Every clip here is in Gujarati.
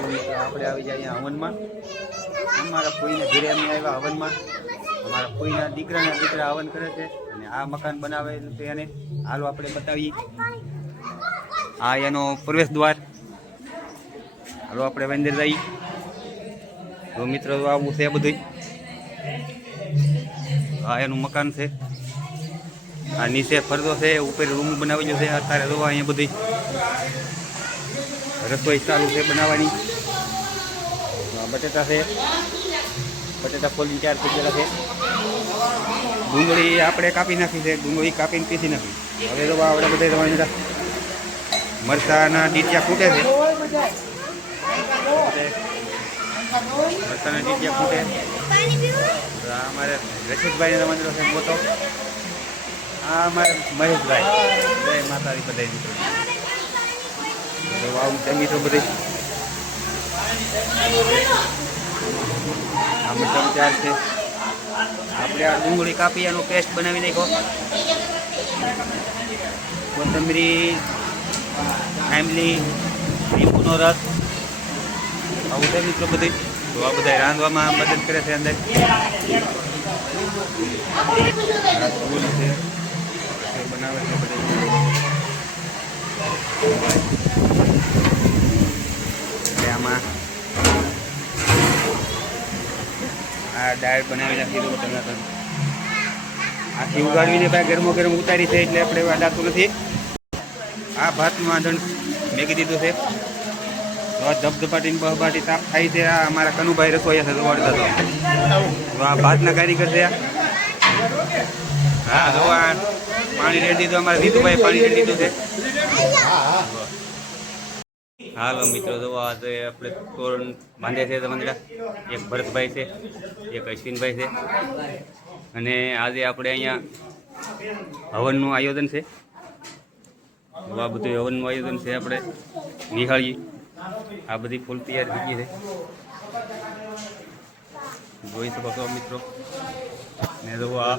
આપણે આવી જાય અહીંયા હવનમાં. અમારા ફોઈના ઘરે અમે આવ્યા હવનમાં. અમારા ફોઈના દીકરા હવન કરે છે અને આ મકાન બનાવેલું છે એને હાલો આપણે બતાવીએ. આ એનો પ્રવેશ દ્વાર. હાલો આપણે અંદર જઈએ. તો મિત્રો આવું છે બધું. આ એનું મકાન છે. આ નીચે ફરતો છે, ઉપર રૂમ બનાવેલું છે. અત્યારે જોવા અહીંયા બધી રસોઈ ચાલુ છે બનાવવાની. બટેટા છે, બટેટા ફોલીને તૈયાર થઈ ગયેલા છે. ડુંગળી આપણે કાપી નાખી છે, ડુંગળી કાપીને પીસી નાખી. હવે તો આપણે બધા તમારી મરચાના ડીટિયા ફૂટે છે. મરચાના ડીટિયા ફૂટે. અમારે રશીદભાઈને તમારો છે મોટો. આ અમારે મહેશભાઈ. જય માતાજી બધા મિત્રો. આવું છે મિત્રો બધી. આ મરચાં ચાર છે. આપણે આ ડુંગળી કાપી એનો પેસ્ટ બનાવી નાખો. કોથમરી, આંબલી, લીંબુનો રસ. આવું છે મિત્રો બધી. તો આ બધા રાંધવામાં મદદ કરે છે અંદર. ફૂલ છે બનાવે છે બધે. આમાં આ દાળ બનાવી નાખી દઉં ટમાટર. આખી ઉગાડવીને ભાઈ ગરમો ગરમ ઉતારી છે એટલે આપણે વાડાતું નથી. આ ભાતનું આંધણ મેકી દીધું છે. તો આ ધબધપાટી બહબાટી તાપ થાય છે. આ અમારા કનુભાઈ રસોઈયા છે દોડતા તો આ ભાતના કારીગર છે. હા જો આ પાણી રેડી દીધું. અમારા દીધુભાઈ પાણી રેડી દીધું છે. હાલો મિત્રો જો આજે આપણે તોરણ બાંધે છે તમારા. એક ભરતભાઈ છે, એક અશ્વિનભાઈ છે. અને આજે આપણે અહીંયા હવનનું આયોજન છે. આ બધું હવનનું આયોજન છે. આપણે નિહાળીએ. આ બધી ફૂલ તૈયાર થઈ ગઈ છે, જોઈ શકો છો મિત્રો. ને જો આ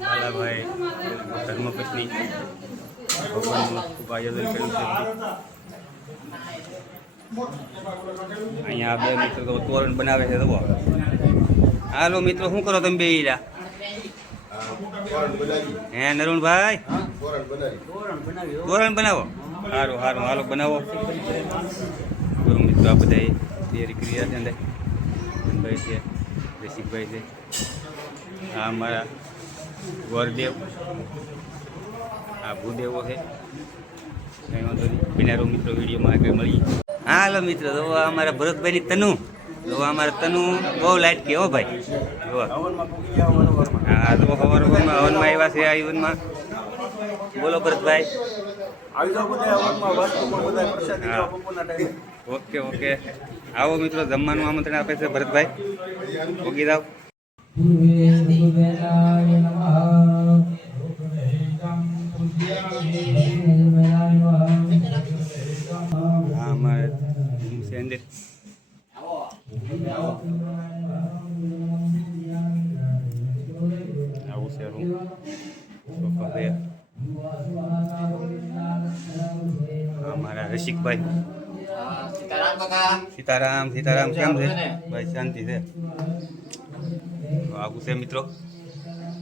બાલાભાઈ ધર્મપત્ની ભગવાનનું ખૂબ આયોજન કર્યું છે. અહીંયા બે મિત્રો તો તોરણ બનાવે છે. તો હાલો મિત્રો શું કરો તમે બે? હે નરુણભાઈ તોરણ બનાવો. સારું સારું હાલો બનાવો. મિત્રો આ બધા તૈયારી કરી રહ્યા છે. અંદર ભાઈ છે, રસિકભાઈ છે. આ અમારા વરદેવ, આ ભૂદેવો છે. કંઈ વાંધો નહીં. બિનારો મિત્રો વિડીયોમાં આગળ મળીએ. હાલો મિત્રો તો અમારા ભરતભાઈની તનુ. તો અમારા તનુ બહુ લાઈટ કે હો ભાઈ. હા તો હવનમાં આવ્યા છે. આ હવનમાં બોલો ભરતભાઈ. ઓકે ઓકે આવો મિત્રો. જમવાનું આમંત્રણ આપે છે ભરતભાઈ. ઓગી જાઓ. અમારે સેન્ડર આવું છે રૂમ. અમારા રસિકભાઈ. સીતારામ સીતારામ. કેમ છે ભાઈ? શાંતિ છે. આવું છે મિત્રો.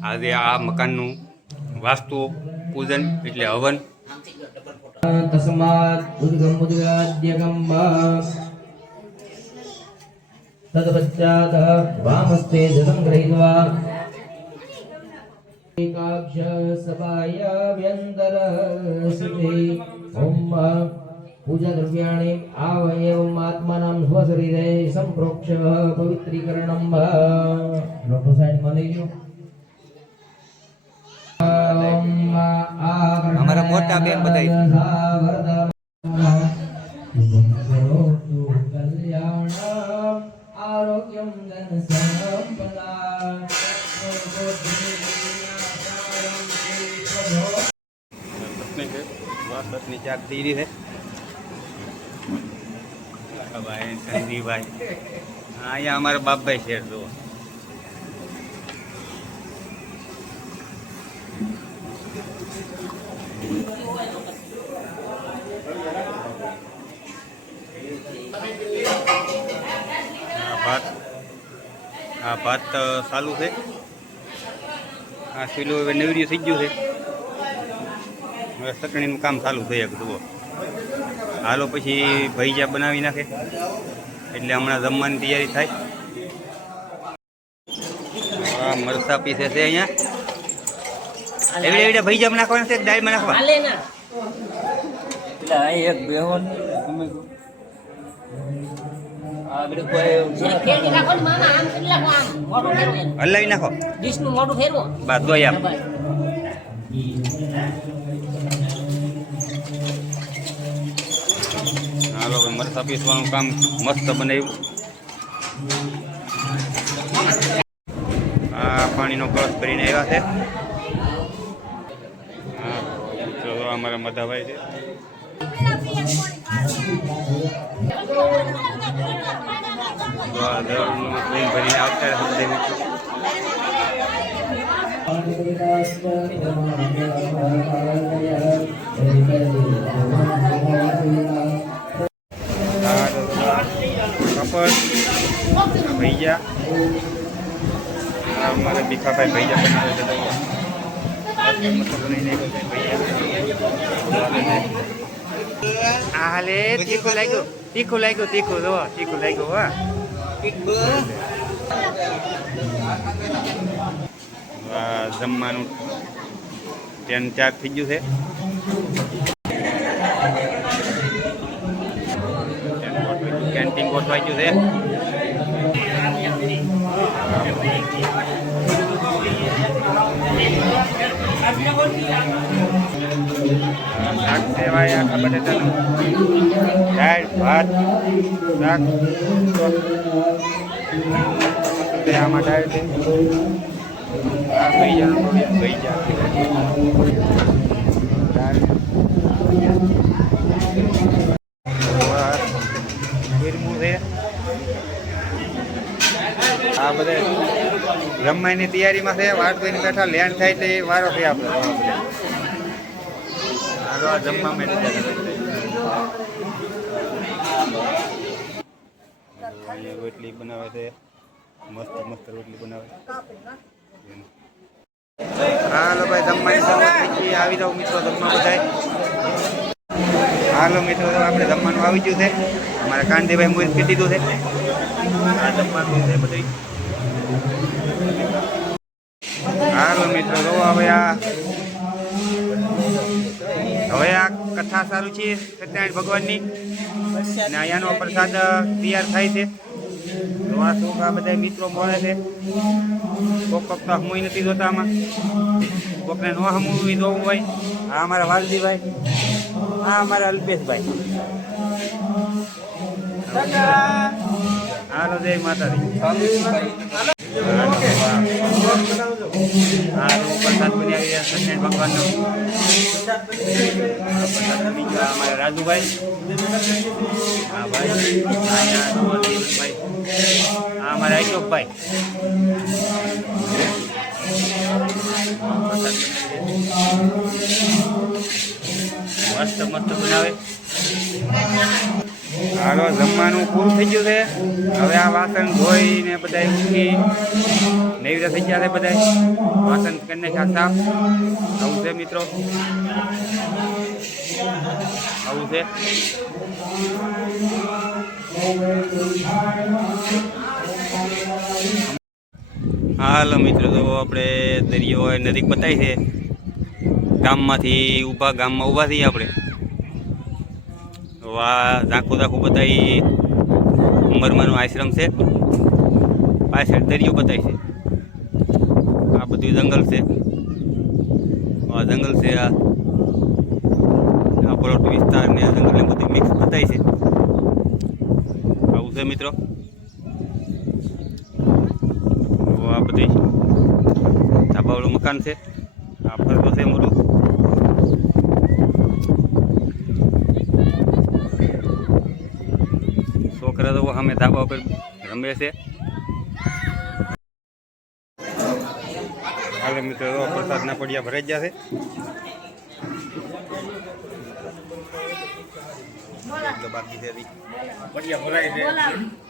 આજે આ મકાનનું વાસ્તુ પૂજન એટલે હવન. તસ્માત ઉદ્ગમ ઉદ્ગાદ્યગમ તદપશ્ચાત વામસ્તે સંગ્રહિત્વા એકાક્ષ સભાય વ્યંતર સિદ્ધિ ઓમ પૂજા દ્રવ્યાણિ આવયમ આત્માનામ સ્વશરીરે સંપ્રોક્ષ પવિત્રીકરણમ. લોકો સાઈડમાં લઈ લો. અમારા મોટા બેન બધા આરોગ્યમ ધન સંપદા ની ચાર દીરી છે. ભાઈ સંજીભાઈ. અહીંયા અમારા બાપભાઈ છે. જો ભાત ચાલુ છે. આ ચૂલો હવે નવરી થઈ ગયું છે. હવે ચટણીનું કામ ચાલુ થઈ શકે જુઓ. હાલો પછી ભજીયા બનાવી નાખે એટલે હમણાં જમવાની તૈયારી થાય. આ મરસા પીસે છે અહીંયા. એવડે એવડે ભજીયા નાખવાના છે દાળમાં નાખવા. એક બેહોન હલાવી નાખો મોટું ફેરવો બસ દોઈ આપ. હાલો મરસા પીસવાનું કામ મસ્ત બનાવ્યું. આ પાણીનો કળશ ભરીને આવ્યા છે. હા ચલો અમારા મધાભાઈ છે. ભરીને આવતા ભૈયા અમારે ભીખાભાઈ ભૈયા બનાવે છે. હાલે તીખું લાગ્યું તીખું લાગ્યું તીખું જો તીખું લાગ્યું હા. જમવાનું 3-4 થઈ ગયું છે. કેન્ટીન ગોઠવાઈ ગયું છે. શાક સેવાય આખા બટેટાનું દાળ ભાત શાક આમાં દાળ છે. આ ભૈયા ગીરમું છે. આ બધા જમવાની તૈયારીમાં છે. વાટ જોઈને બેઠા લેન્ડ થાય તો એ વારો છે આપણે. આ જમવા માટે રોટલી બનાવે છે. મસ્ત મસ્ત રોટલી બનાવે. હાલો ભાઈ જમવાની શરૂઆત થઈ ગઈ. આવી જાવ મિત્રો જમવા બધાય. હાલો મિત્રો આપણે જમવાનું આવી ગયું છે. અમારા કાંતિભાઈ મોજ કરી દીધું છે. આ જમવાનું છે બધું. હાલો મિત્રો જો હવે આ કથા સારું છે સત્યનારાયણ ભગવાનની અને અહીંયાનો પ્રસાદ તૈયાર થાય છે. તો આ શું આ બધા મિત્રો મળે છે. કોક તો હમુય નથી જોતા આમાં. કોકને નો હમું જોવું હોય. આ અમારા વાલજીભાઈ આ અમારા અલ્પેશભાઈ. હાલો જય માતાજી. પ્રસાદ બની આવી રહ્યા સત્યનારાયણ ભગવાનનો. અમારા રાજુભાઈ હા ભાઈ ભાઈ હા અમારા અશોકભાઈ. મસ્ત મસ્ત બનાવે. હાલો જમવાનું પૂરું થઈ ગયું છે. હવે આ વાસણ ધોઈને બધા મૂકી નૈવેદ્ય થઈ ગયા છે. બધા વાસણ કરી નાખ્યા સાફ. આવું છે મિત્રો આવું છે. હાલો મિત્રો તો આપણે દરિયો નજીક બતાવી છે. ગામમાંથી ગામમાં ઊભા થઈએ આપણે. આ ઝાંખું ઝાંખું બતાવી ઉંમરમાંનો આશ્રમ છે. પાછળ દરિયો બતાવી છે. આ બધું જંગલ છે. આ જંગલ છે. આ પલોટ વિસ્તાર ને જંગલ ને બધું મિક્સ બતાવી છે. આવું છે મિત્રો. આ બધી ધાબાવાળું મકાન છે. આ ફરતો છે મોટું. છોકરા તો સામે ધાબા ઉપર રમે છે. હાલે મિત્રો પ્રસાદના પડિયા ભરાઈ ગયા છે. બાકી છે પડિયા ભરાય છે.